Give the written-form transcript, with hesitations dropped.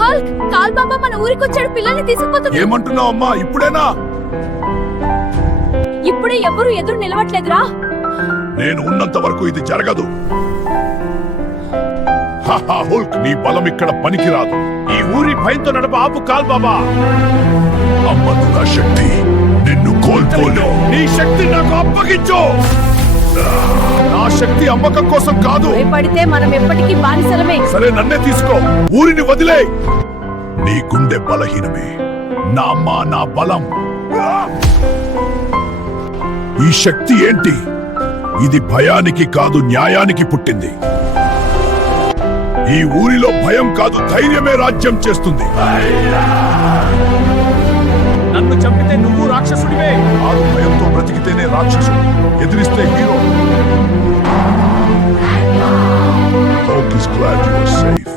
Hulk, call బాబా మన ఊరికొచ్చాడు, పిల్లల్ని తీసుకుపోతుంది. ఏమంటున్నావు అమ్మా? ఇప్పుడేనా? ఇప్పుడే ఎవరు ఎదురు నిలవట్లేదురా. నేను ఉన్నంత వరకు ఇది జరగదు. హల్క్, నీ బలం ఇక్కడ పనికిరాదు. ఈ ఊరి భయంతో నడప ఆపు కాల్ బాబా. అమ్మను నా శక్తి, నిన్ను కోల్పోలే. నీ శక్తి నాకు అప్పగించు. నా శక్తి అమ్మకం కోసం కాదు. భయపడితే మనం ఎప్పటికీ బానిసలమే. సరే, నన్నే తీసుకో, ఊరిని వదిలే. నీ గుండె బలహీనమే, నా అమ్మ నా బలం. ఈ శక్తి ఏంటి? ఇది భయానికి కాదు, న్యాయానికి పుట్టింది. ఈ ఊరిలో భయం కాదు, ధైర్యమే రాజ్యం చేస్తుంది. నన్ను చంపితే నువ్వు రాక్షసుడివే. కాదు, భయంతో బ్రతికితేనే రాక్షసుడు, ఎదిరిస్తే hero. Hulk is glad you are safe.